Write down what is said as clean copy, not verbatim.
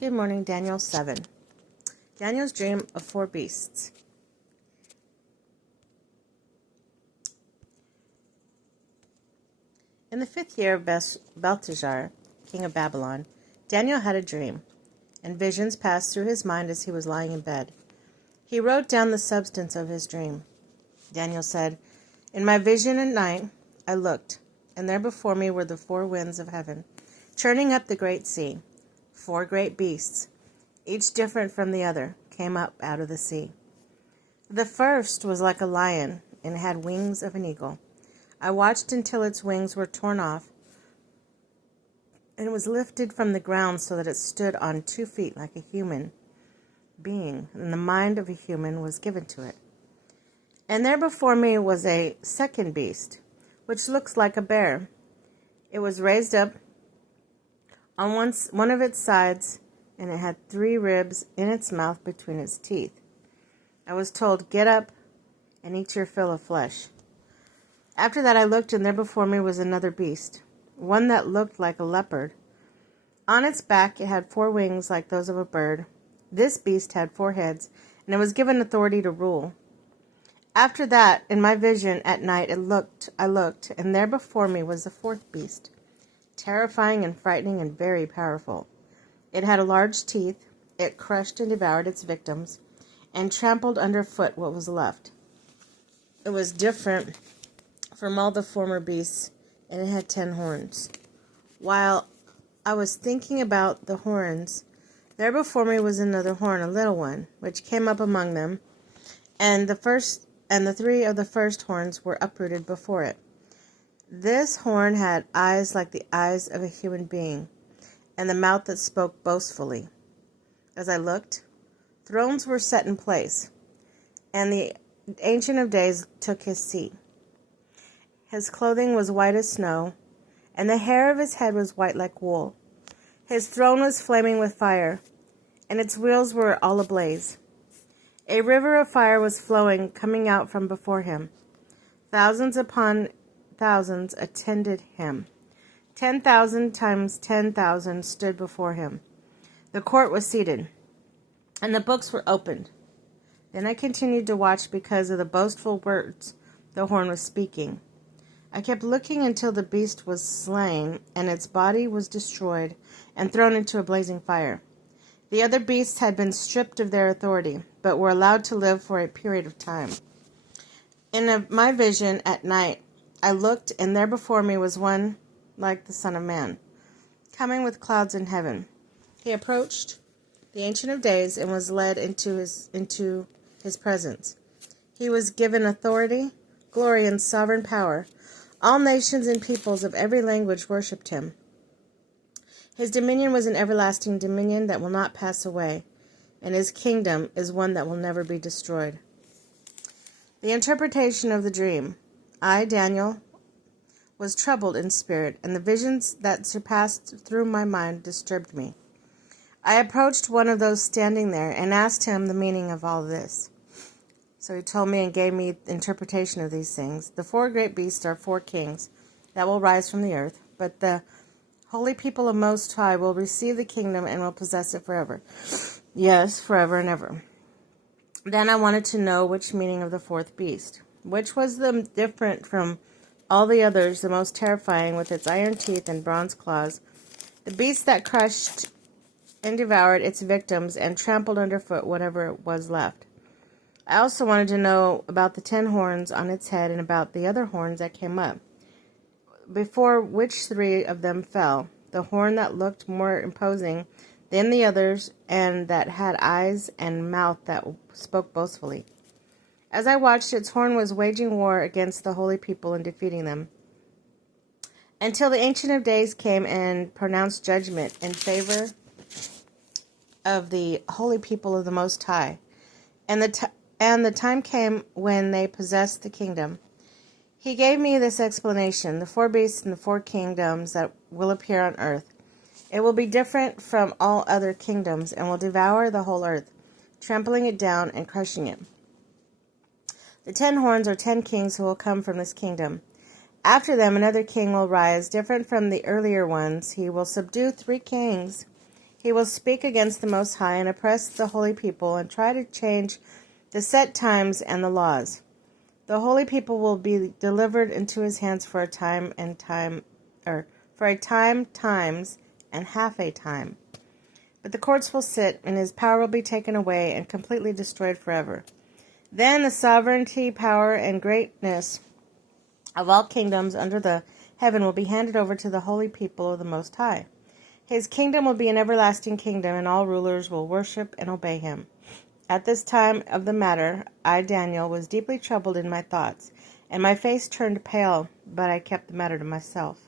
Good morning, Daniel 7. Daniel's dream of 4 beasts. In the 5th year of Belteshazzar, king of Babylon, Daniel had a dream, and visions passed through his mind as he was lying in bed. He wrote down the substance of his dream. Daniel said, "In my vision at night I looked, and there before me were the 4 winds of heaven, churning up the great sea. 4 great beasts, each different from the other, came up out of the sea. The first was like a lion and had wings of an eagle. I watched until its wings were torn off, and it was lifted from the ground so that it stood on 2 feet like a human being, and the mind of a human was given to it. And there before me was a second beast, which looks like a bear. It was raised up on one of its sides, and it had 3 ribs in its mouth between its teeth. I was told, 'Get up and eat your fill of flesh.' After that I looked, and there before me was another beast, one that looked like a leopard. On its back it had 4 wings like those of a bird. This beast had 4 heads, and it was given authority to rule. After that, in my vision at night I looked, and there before me was the 4th beast, terrifying and frightening and very powerful. It had large teeth. It crushed and devoured its victims, and trampled underfoot what was left. It was different from all the former beasts, and it had 10 horns. While I was thinking about the horns, there before me was another horn, a little one, which came up among them, and the 3 of the first horns were uprooted before it. This horn had eyes like the eyes of a human being, and the mouth that spoke boastfully. As I looked, thrones were set in place, and the Ancient of Days took his seat. His clothing was white as snow, and the hair of his head was white like wool. His throne was flaming with fire, and its wheels were all ablaze. A river of fire was flowing, coming out from before him. Thousands upon thousands attended him. 10,000 times 10,000 stood before him. The court was seated, and the books were opened. Then I continued to watch because of the boastful words the horn was speaking. I kept looking until the beast was slain, and its body was destroyed and thrown into a blazing fire. The other beasts had been stripped of their authority, but were allowed to live for a period of time. In my vision at night I looked, and there before me was one like the Son of Man, coming with clouds in heaven. He approached the Ancient of Days and was led into his presence. He was given authority, glory, and sovereign power. All nations and peoples of every language worshipped him. His dominion was an everlasting dominion that will not pass away, and his kingdom is one that will never be destroyed. The interpretation of the dream. I, Daniel, was troubled in spirit, and the visions that surpassed through my mind disturbed me. I approached one of those standing there and asked him the meaning of all this. So he told me and gave me the interpretation of these things. The 4 great beasts are 4 kings that will rise from the earth, but the holy people of Most High will receive the kingdom and will possess it forever. Yes, forever and ever. Then I wanted to know which meaning of the 4th beast, which was the different from all the others, the most terrifying, with its iron teeth and bronze claws, the beast that crushed and devoured its victims and trampled underfoot whatever was left. I also wanted to know about the 10 horns on its head and about the other horns that came up, before which 3 of them fell, the horn that looked more imposing than the others, and that had eyes and mouth that spoke boastfully. As I watched, its horn was waging war against the holy people and defeating them, until the Ancient of Days came and pronounced judgment in favor of the holy people of the Most High. And the time came when they possessed the kingdom. He gave me this explanation: the 4 beasts and the 4 kingdoms that will appear on earth. It will be different from all other kingdoms and will devour the whole earth, trampling it down and crushing it. The 10 horns are 10 kings who will come from this kingdom. After them another king will rise, different from the earlier ones. He will subdue 3 kings He will speak against the Most High and oppress the holy people and try to change the set times and the laws. The holy people will be delivered into his hands for a time, times, and half a time. But the courts will sit, and his power will be taken away and completely destroyed forever. Then the sovereignty, power, and greatness of all kingdoms under the heaven will be handed over to the holy people of the Most High. His kingdom will be an everlasting kingdom, and all rulers will worship and obey him. At this time of the matter, I, Daniel, was deeply troubled in my thoughts, and my face turned pale, but I kept the matter to myself.